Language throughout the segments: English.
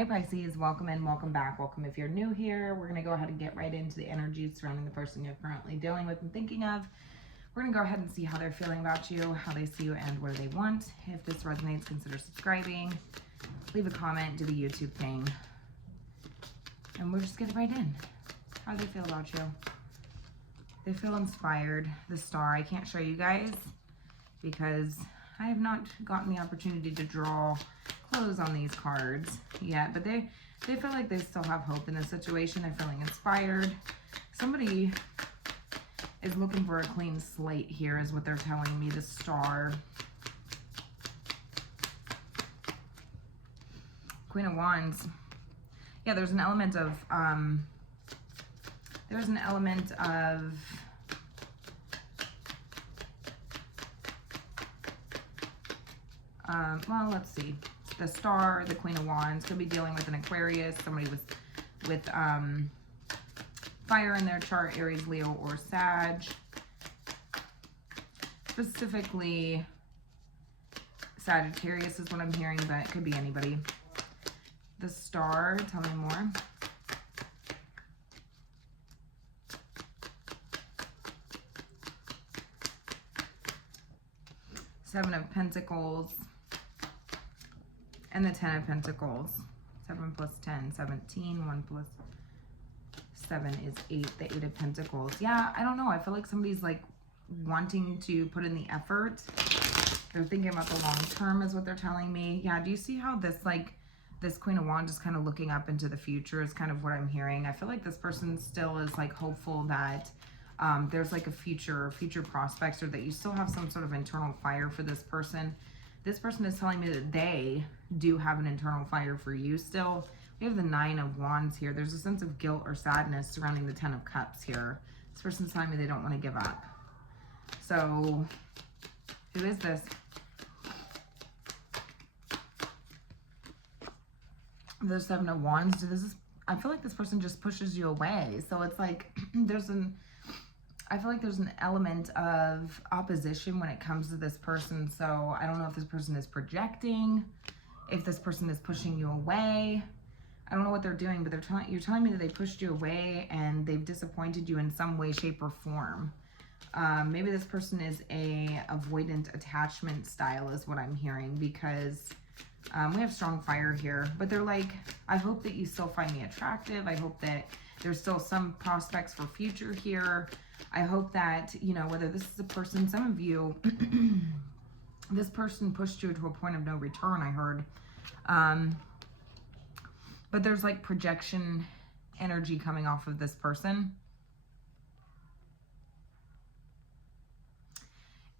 Hi Pisces, welcome in, welcome back, welcome if you're new here. We're going to go ahead and get right into the energies surrounding the person you're currently dealing with and thinking of. We're going to go ahead and see how they're feeling about you, how they see you, and what do they want. If this resonates, consider subscribing, leave a comment, do the YouTube thing, and we'll just get right in. How do they feel about you? They feel inspired. The star, I can't show you guys because I have not gotten the opportunity to draw close on these cards yet, but they feel like they still have hope in this situation. They're feeling inspired. Somebody is looking for a clean slate here is what they're telling me, the star. Queen of Wands. Yeah, there's an element of well, let's see. The star, the Queen of Wands, could be dealing with an Aquarius, somebody with fire in their chart, Aries, Leo, or Sag. Specifically, Sagittarius is what I'm hearing, but it could be anybody. The star, tell me more. Seven of Pentacles. And the 10 of Pentacles. 7 plus 10, 17. 1 plus 7 is 8. The 8 of Pentacles. Yeah, I don't know. I feel like somebody's like wanting to put in the effort. They're thinking about the long term is what they're telling me. Yeah, do you see how this Queen of Wands is kind of looking up into the future is kind of what I'm hearing. I feel like this person still is like hopeful that there's like a future prospects, or that you still have some sort of internal fire for this person. This person is telling me that they do have an internal fire for you still. We have the 9 of Wands here. There's a sense of guilt or sadness surrounding the 10 of Cups here. This person's telling me they don't want to give up. So, who is this? The 7 of Wands. I feel like this person just pushes you away. So it's like I feel like there's an element of opposition when it comes to this person. So I don't know if this person is projecting, if this person is pushing you away. I don't know what they're doing, but you're telling me that they pushed you away and they've disappointed you in some way, shape, or form. Maybe this person is a avoidant attachment style is what I'm hearing, because we have strong fire here. But they're like, I hope that you still find me attractive. I hope that there's still some prospects for future here. I hope that, you know, whether this is a person, some of you, this person pushed you to a point of no return, I heard. But there's like projection energy coming off of this person.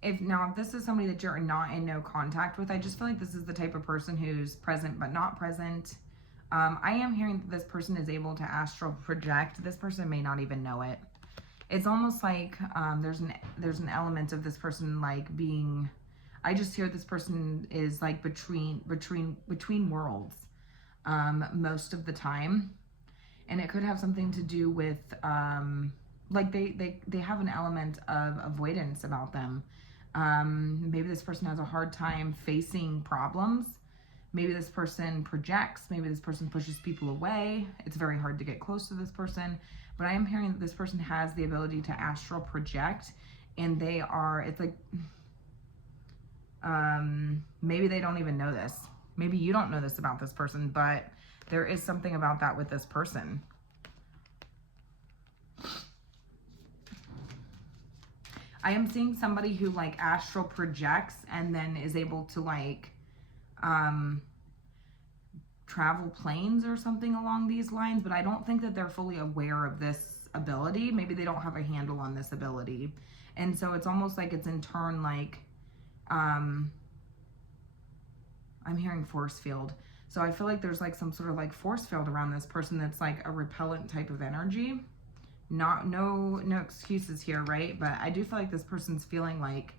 If this is somebody that you're not in no contact with, I just feel like this is the type of person who's present but not present. I am hearing that this person is able to astral project. This person may not even know it. It's almost like there's an element of this person like being, I just hear this person is like between worlds most of the time. And it could have something to do with like they have an element of avoidance about them. Maybe this person has a hard time facing problems. Maybe this person projects. Maybe this person pushes people away. It's very hard to get close to this person. But I am hearing that this person has the ability to astral project, and it's like, maybe they don't even know this. Maybe you don't know this about this person, but there is something about that with this person. I am seeing somebody who like astral projects and then is able to like travel planes or something along these lines, but I don't think that they're fully aware of this ability. Maybe they don't have a handle on this ability. And so it's almost like it's in turn like, I'm hearing force field. So I feel like there's like some sort of like force field around this person that's like a repellent type of energy. No excuses here, right? But I do feel like this person's feeling like,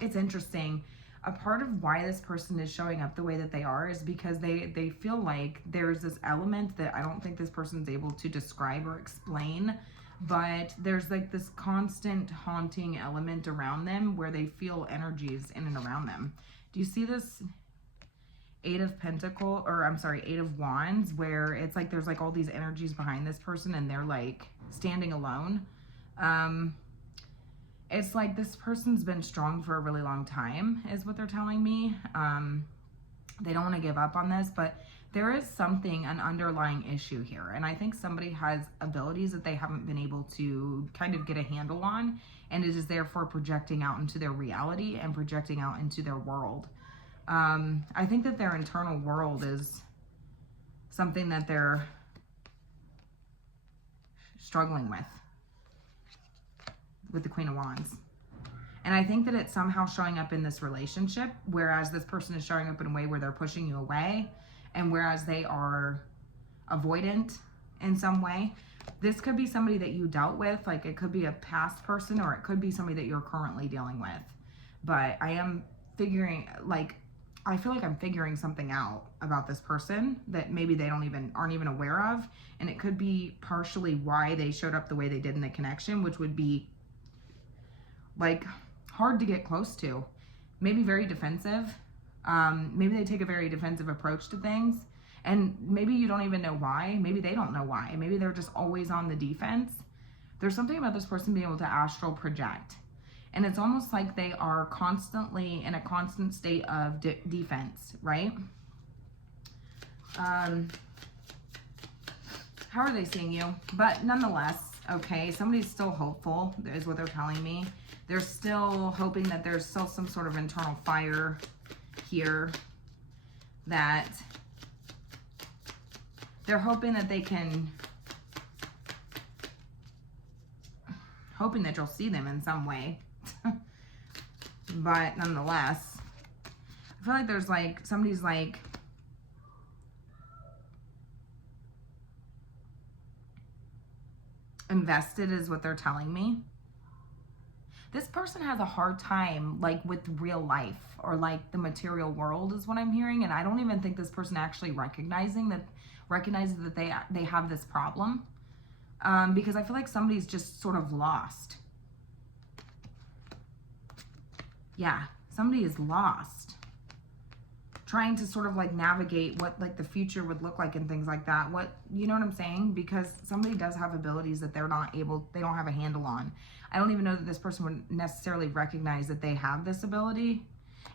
it's interesting. A part of why this person is showing up the way that they are is because they feel like there's this element that I don't think this person's able to describe or explain, but there's like this constant haunting element around them where they feel energies in and around them. Do you see this? Eight of Pentacles, or I'm sorry, Eight of Wands, where it's like there's like all these energies behind this person and they're like standing alone. It's like this person's been strong for a really long time, is what they're telling me. They don't want to give up on this, but there is something, an underlying issue here. And I think somebody has abilities that they haven't been able to kind of get a handle on. And it is therefore projecting out into their reality and projecting out into their world. I think that their internal world is something that they're struggling with the Queen of Wands. And I think that it's somehow showing up in this relationship, whereas this person is showing up in a way where they're pushing you away, and whereas they are avoidant in some way. This could be somebody that you dealt with, like it could be a past person, or it could be somebody that you're currently dealing with. But I am figuring, like, I feel like I'm figuring something out about this person that maybe they aren't even aware of. And it could be partially why they showed up the way they did in the connection, which would be like hard to get close to. Maybe very defensive. Maybe they take a very defensive approach to things. And maybe you don't even know why. Maybe they don't know why. Maybe they're just always on the defense. There's something about this person being able to astral project. And it's almost like they are constantly in a constant state of defense, right? How are they seeing you? But nonetheless, okay, somebody's still hopeful, is what they're telling me. They're still hoping that there's still some sort of internal fire here, that they're hoping that they can, hoping that you'll see them in some way. But nonetheless, I feel like there's like, somebody's like, invested, is what they're telling me. This person has a hard time like with real life or like the material world, is what I'm hearing. And I don't even think this person actually recognizes that they have this problem. Because I feel like somebody's just sort of lost. Yeah, somebody is lost. Trying to sort of like navigate what like the future would look like and things like that. You know what I'm saying? Because somebody does have abilities that they don't have a handle on. I don't even know that this person would necessarily recognize that they have this ability.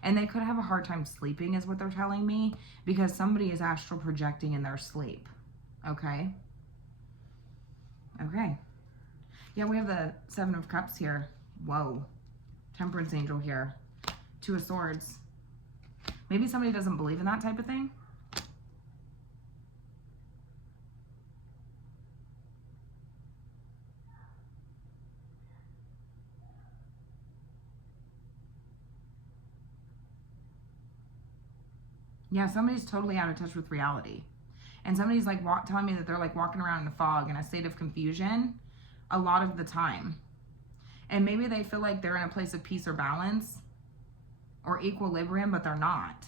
And they could have a hard time sleeping, is what they're telling me, because somebody is astral projecting in their sleep. Okay? Okay. Yeah, we have the Seven of Cups here. Whoa. Temperance angel here. Two of Swords. Maybe somebody doesn't believe in that type of thing. Yeah, somebody's totally out of touch with reality. And somebody's like telling me that they're like walking around in a fog in a state of confusion a lot of the time. And maybe they feel like they're in a place of peace or balance or equilibrium, but they're not.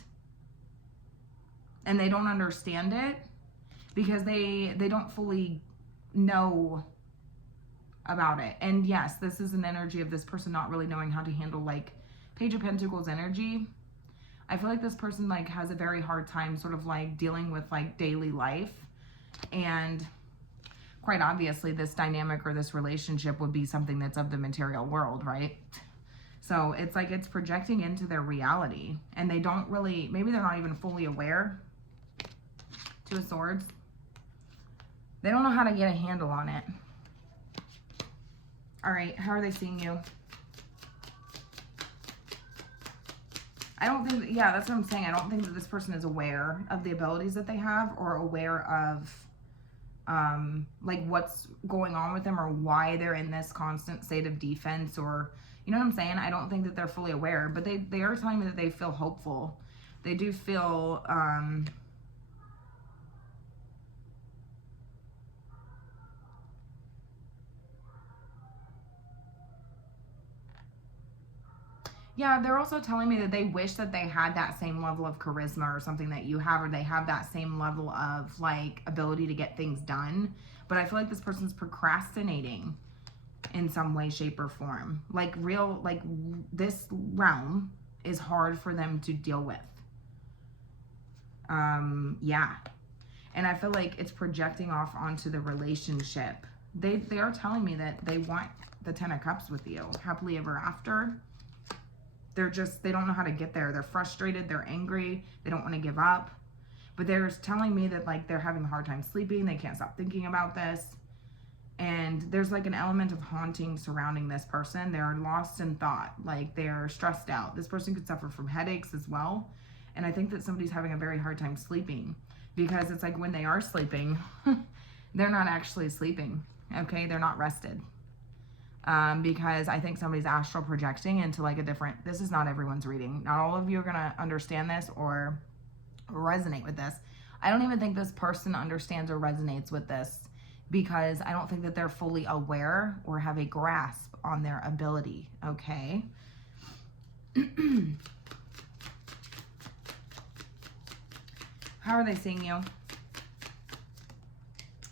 And they don't understand it because they don't fully know about it. And yes, this is an energy of this person not really knowing how to handle like Page of Pentacles energy. I feel like this person like has a very hard time sort of like dealing with like daily life. And quite obviously this dynamic or this relationship would be something that's of the material world, right? So it's like it's projecting into their reality and they don't really, maybe they're not even fully aware. Two of Swords. They don't know how to get a handle on it. All right, how are they seeing you? I don't think, yeah, that's what I'm saying. I don't think that this person is aware of the abilities that they have or aware of like what's going on with them or why they're in this constant state of defense, or, you know what I'm saying? I don't think that they're fully aware, but they are telling me that they feel hopeful. They do feel, yeah, they're also telling me that they wish that they had that same level of charisma or something that you have, or they have that same level of like ability to get things done. But I feel like this person's procrastinating in some way, shape, or form. Like this realm is hard for them to deal with. Yeah. And I feel like it's projecting off onto the relationship. They are telling me that they want the 10 of Cups with you, happily ever after. They don't know how to get there. They're frustrated, they're angry, they don't want to give up. But they're telling me that like they're having a hard time sleeping, they can't stop thinking about this. And there's like an element of haunting surrounding this person. They're lost in thought, like they're stressed out. This person could suffer from headaches as well. And I think that somebody's having a very hard time sleeping, because it's like when they are sleeping, they're not actually sleeping, okay? They're not rested. Because I think somebody's astral projecting into like a different, this is not everyone's reading. Not all of you are going to understand this or resonate with this. I don't even think this person understands or resonates with this, because I don't think that they're fully aware or have a grasp on their ability, okay? How are they seeing you?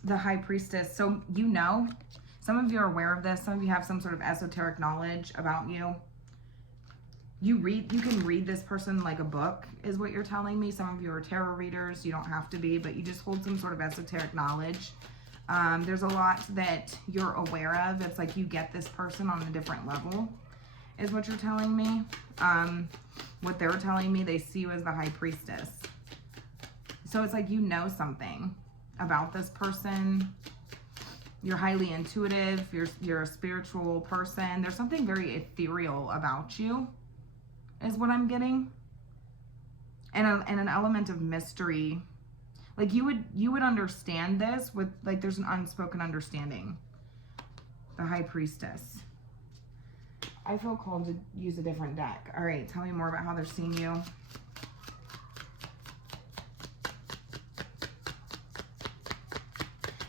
The High Priestess. So you know, some of you are aware of this. Some of you have some sort of esoteric knowledge about you. You can read this person like a book, is what you're telling me. Some of you are tarot readers. You don't have to be, but you just hold some sort of esoteric knowledge. There's a lot that you're aware of. It's like you get this person on a different level, is what you're telling me. What they're telling me, they see you as the High Priestess. So it's like you know something about this person. You're highly intuitive. You're a spiritual person. There's something very ethereal about you, is what I'm getting. And an element of mystery. Like you would understand this with, like, there's an unspoken understanding. The High Priestess. I feel called to use a different deck. All right, tell me more about how they're seeing you.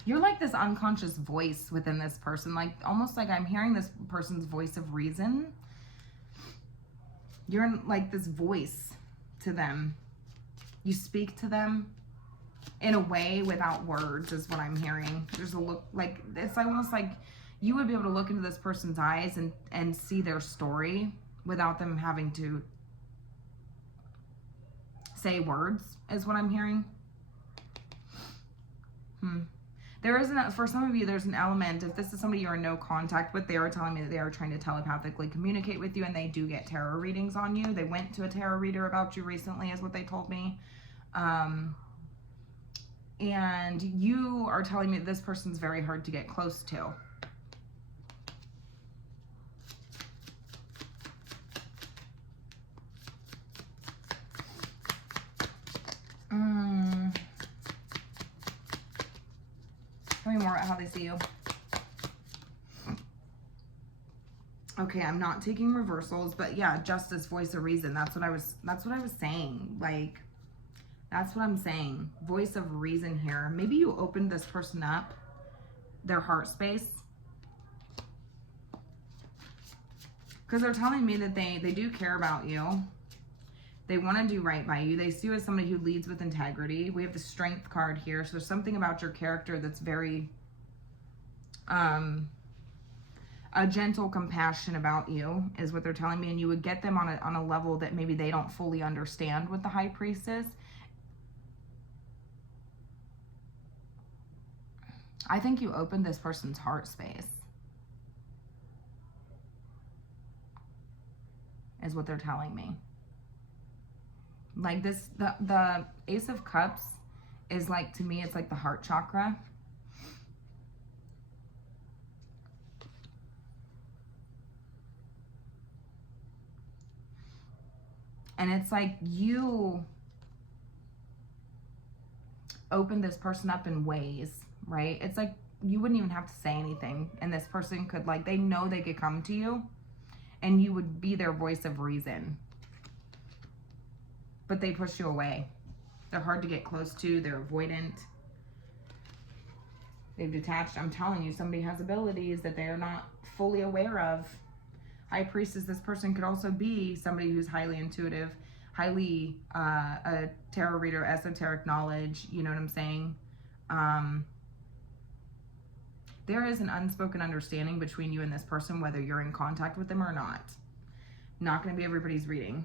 You're like this unconscious voice within this person. Like, almost like I'm hearing this person's voice of reason. You're like this voice to them. You speak to them in a way without words, is what I'm hearing. There's a look, like, it's almost like you would be able to look into this person's eyes and see their story without them having to say words, is what I'm hearing. There isn't, for some of you, there's an element, if this is somebody you're in no contact with, they are telling me that they are trying to telepathically communicate with you, and they do get tarot readings on you. They went to a tarot reader about you recently, is what they told me. And you are telling me that this person's very hard to get close to. Tell me more about how they see you. Okay, I'm not taking reversals, but yeah, justice, voice of reason. That's what I was saying. Like, that's what I'm saying. Voice of reason here. Maybe you opened this person up, their heart space. Because they're telling me that they do care about you. They want to do right by you. They see you as somebody who leads with integrity. We have the Strength card here. So there's something about your character that's very a gentle compassion about you, is what they're telling me. And you would get them on a level that maybe they don't fully understand with the High Priestess. I think you opened this person's heart space, is what they're telling me. Like this, the Ace of Cups is like, to me, it's like the heart chakra. And it's like you open this person up in ways, right? It's like you wouldn't even have to say anything, and this person could, like, they know they could come to you and you would be their voice of reason. But they push you away. They're hard to get close to. They're avoidant. They've detached. I'm telling you, somebody has abilities that they're not fully aware of. High Priestess, this person could also be somebody who's highly intuitive, highly a tarot reader, esoteric knowledge, you know what I'm saying? There is an unspoken understanding between you and this person, whether you're in contact with them or not. Not going to be everybody's reading.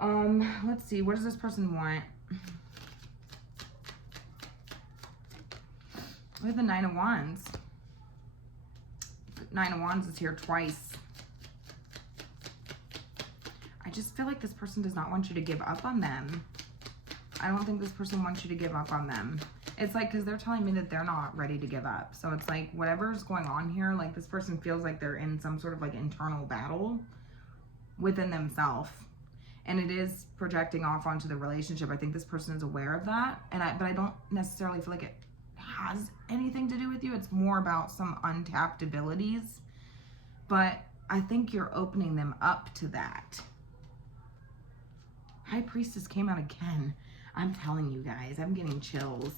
Let's see, what does this person want? With the Nine of Wands. Nine of Wands is here twice. I just feel like this person does not want you to give up on them. I don't think this person wants you to give up on them. It's like, because they're telling me that they're not ready to give up. So it's like, whatever's going on here, like this person feels like they're in some sort of like internal battle within themselves. And it is projecting off onto the relationship. I think this person is aware of that. But I don't necessarily feel like it has anything to do with you. It's more about some untapped abilities. But I think you're opening them up to that. High Priestess came out again. I'm telling you guys, I'm getting chills.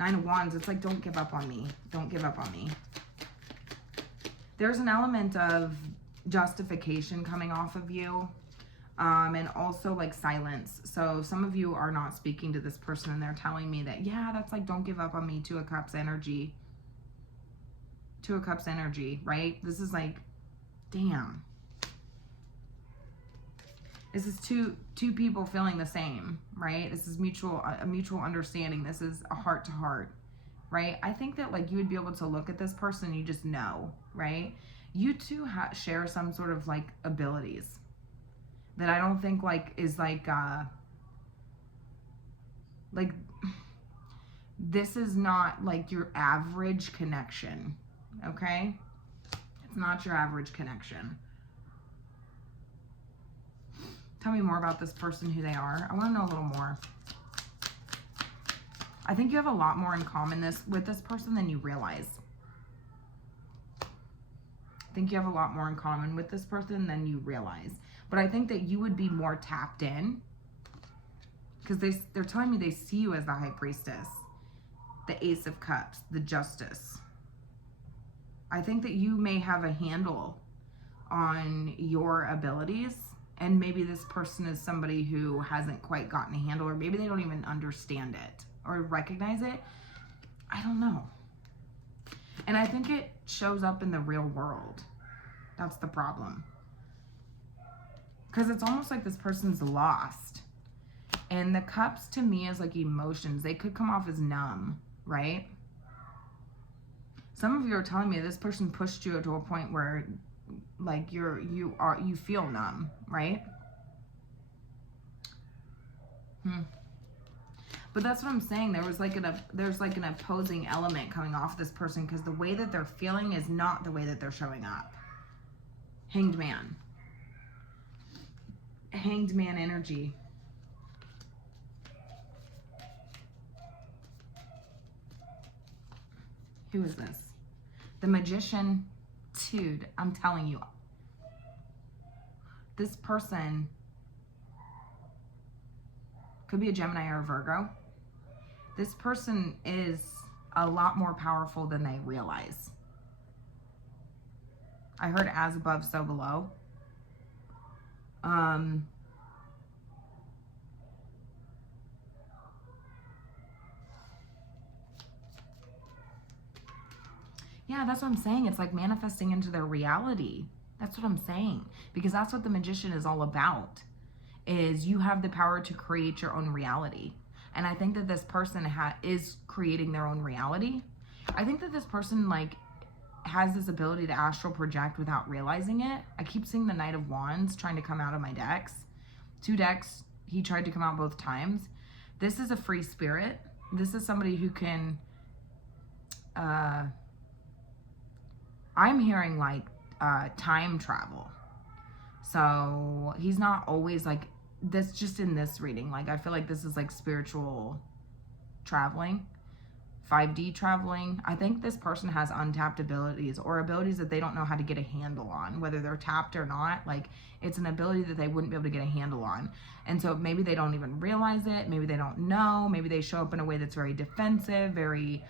Nine of Wands, it's like, don't give up on me. Don't give up on me. There's an element of justification coming off of you. And also like silence. So some of you are not speaking to this person and they're telling me that, yeah, that's like, don't give up on me. Two of Cups energy. Two of Cups energy, right? This is like, damn. This is two people feeling the same, right? This is a mutual understanding. This is a heart to heart, right? I think that like you would be able to look at this person and you just know, right? You two share some sort of like abilities that I don't think like is like this is not like your average connection, okay? It's not your average connection. Tell me more about this person, who they are. I want to know a little more. I think you have a lot more in common with this person than you realize. I think you have a lot more in common with this person than you realize. But I think that you would be more tapped in. Because they're telling me they see you as the High Priestess. The Ace of Cups. The Justice. I think that you may have a handle on your abilities. And maybe this person is somebody who hasn't quite gotten a handle, or maybe they don't even understand it or recognize it. I don't know. And I think it shows up in the real world. That's the problem. Because it's almost like this person's lost. And the Cups to me is like emotions. They could come off as numb, right? Some of you are telling me this person pushed you to a point where like you feel numb, right? But that's what I'm saying. There's like an opposing element coming off this person, because the way that they're feeling is not the way that they're showing up. Hanged Man. Hanged Man energy. Who is this? The Magician. Dude, I'm telling you, this person could be a Gemini or a Virgo. This person is a lot more powerful than they realize. I heard as above, so below. Yeah, that's what I'm saying. It's like manifesting into their reality. That's what I'm saying. Because that's what the Magician is all about. Is you have the power to create your own reality. And I think that this person is creating their own reality. I think that this person like has this ability to astral project without realizing it. I keep seeing the Knight of Wands trying to come out of my decks. Two decks, he tried to come out both times. This is a free spirit. This is somebody who can... I'm hearing like time travel. So he's not always like this, just in this reading. Like I feel like this is like spiritual traveling, 5D traveling. I think this person has untapped abilities, or abilities that they don't know how to get a handle on, whether they're tapped or not. Like it's an ability that they wouldn't be able to get a handle on. And so maybe they don't even realize it. Maybe they don't know. Maybe they show up in a way that's very defensive, very,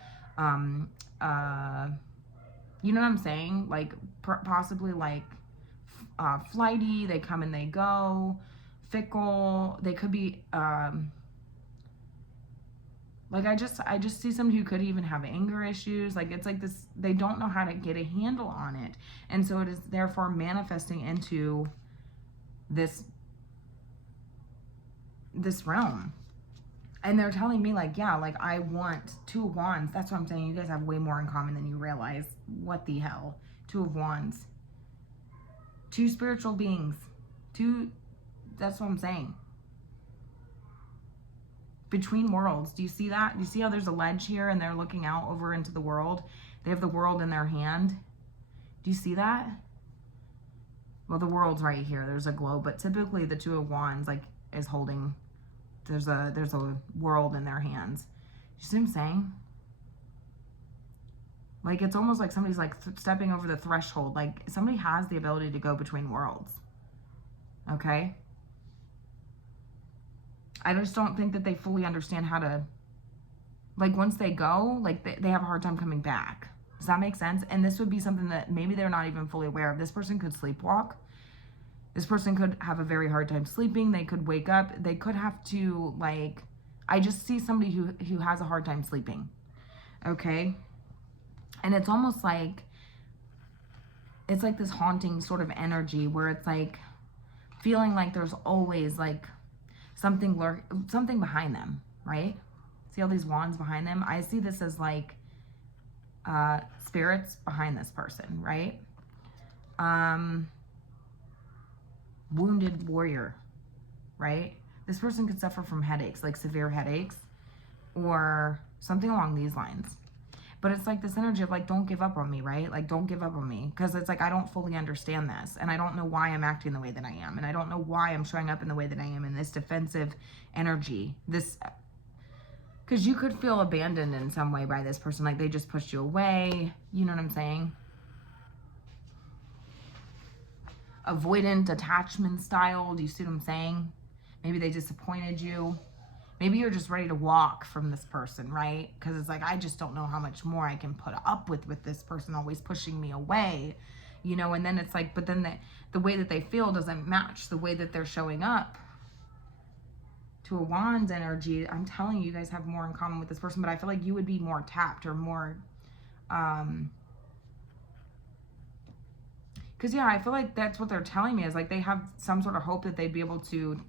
you know what I'm saying? Like possibly like flighty. They come and they go. Fickle. They could be like I just see somebody who could even have anger issues. Like it's like this, they don't know how to get a handle on it. And so it is therefore manifesting into this realm. And they're telling me, like, yeah, like, I want Two of Wands. That's what I'm saying. You guys have way more in common than you realize. What the hell? Two of Wands. Two spiritual beings. That's what I'm saying. Between worlds. Do you see that? Do you see how there's a ledge here and they're looking out over into the world? They have the world in their hand. Do you see that? Well, the world's right here. There's a globe, but typically the Two of Wands, like, is holding, there's a world in their hands. You see what I'm saying? Like, it's almost like somebody's, like, stepping over the threshold. Like, somebody has the ability to go between worlds. Okay? I just don't think that they fully understand how to, like, once they go, like, they have a hard time coming back. Does that make sense? And this would be something that maybe they're not even fully aware of. This person could sleepwalk. This person could have a very hard time sleeping. They could wake up. They could have to, like, I just see somebody who has a hard time sleeping. Okay? And it's almost like, it's like this haunting sort of energy where it's like feeling like there's always, like, something behind them, right? See all these wands behind them? I see this as, like, spirits behind this person, right? Wounded warrior, right? This person could suffer from headaches, like severe headaches, or something along these lines. But it's like this energy of, like, don't give up on me, right? Like, don't give up on me. Because it's like, I don't fully understand this. And I don't know why I'm acting the way that I am. And I don't know why I'm showing up in the way that I am in this defensive energy. Because you could feel abandoned in some way by this person. Like, they just pushed you away. You know what I'm saying? Avoidant attachment style. Do you see what I'm saying? Maybe they disappointed you. Maybe you're just ready to walk from this person, right? Because it's like, I just don't know how much more I can put up with this person always pushing me away, you know? And then it's like, but then the way that they feel doesn't match the way that they're showing up. Two of Wands energy, I'm telling you, you guys have more in common with this person, but I feel like you would be more tapped or more, because, yeah, I feel like that's what they're telling me is, like, they have some sort of hope that they'd be able to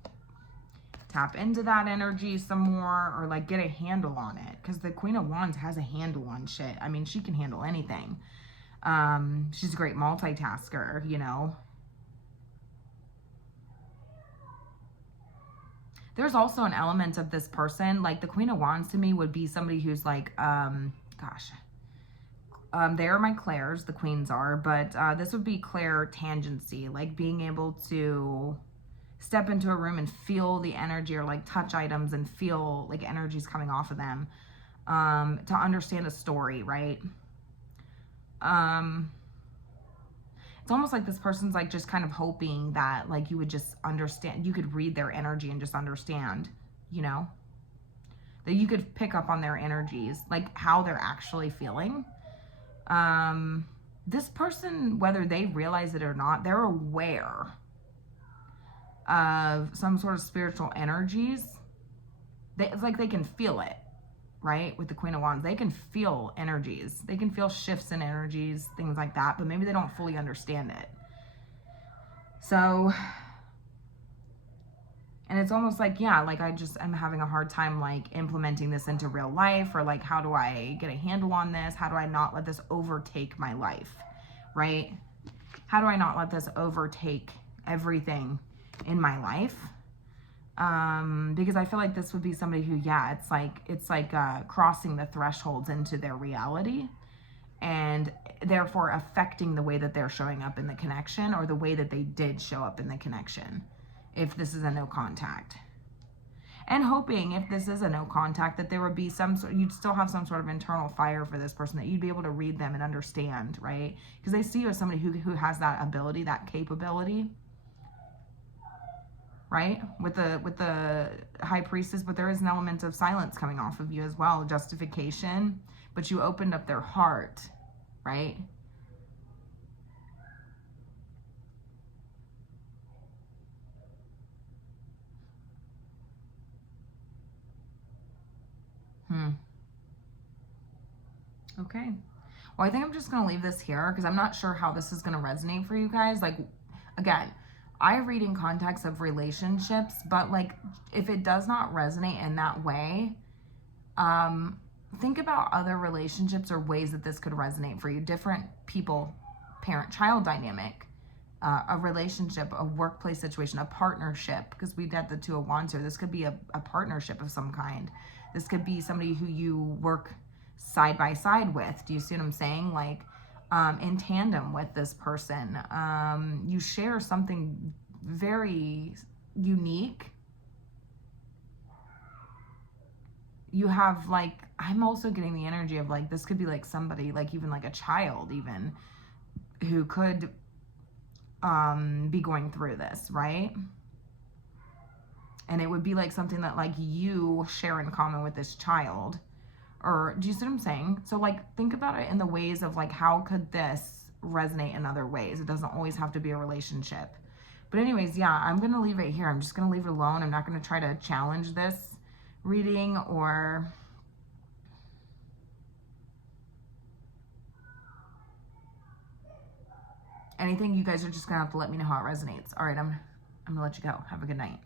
tap into that energy some more, or, like, get a handle on it, because the Queen of Wands has a handle on shit. I mean, she can handle anything. She's a great multitasker, you know. There's also an element of this person, like, the Queen of Wands to me would be somebody who's, like, they are my clairs, the queens are, but this would be clair tangency, like being able to step into a room and feel the energy, or, like, touch items and feel, like, energies coming off of them, to understand a story, right? It's almost like this person's, like, just kind of hoping that, like, you would just understand, you could read their energy and just understand, you know, that you could pick up on their energies, like, how they're actually feeling. This person, whether they realize it or not, they're aware of some sort of spiritual energies. It's like they can feel it, right? With the Queen of Wands, they can feel energies. They can feel shifts in energies, things like that, but maybe they don't fully understand it. So, and it's almost like, yeah, like, I'm having a hard time, like, implementing this into real life, or, like, how do I get a handle on this? How do I not let this overtake my life, right? How do I not let this overtake everything in my life? Because I feel like this would be somebody who, yeah, it's like crossing the thresholds into their reality, and therefore affecting the way that they're showing up in the connection, or the way that they did show up in the connection, if this is a no contact. And hoping, if this is a no contact, that there would be you'd still have some sort of internal fire for this person, that you'd be able to read them and understand, right? Because they see you as somebody who has that ability, that capability, right? With the High Priestess, but there is an element of silence coming off of you as well, justification, but you opened up their heart, right? Okay. Well, I think I'm just going to leave this here, because I'm not sure how this is going to resonate for you guys. Like, again, I read in context of relationships, but like if it does not resonate in that way, think about other relationships or ways that this could resonate for you. Different people, parent-child dynamic, a relationship, a workplace situation, a partnership, because we've got the Two of Wands here. This could be a partnership of some kind. This could be somebody who you work side by side with. Do you see what I'm saying? Like, in tandem with this person. You share something very unique. You have like, I'm also getting the energy of like, this could be like somebody, like even like a child even, who could be going through this, right? And it would be like something that like you share in common with this child. Or do you see what I'm saying? So like think about it in the ways of like, how could this resonate in other ways? It doesn't always have to be a relationship. But anyways, yeah, I'm going to leave it here. I'm just going to leave it alone. I'm not going to try to challenge this reading or anything. You guys are just going to have to let me know how it resonates. All right, I'm going to let you go. Have a good night.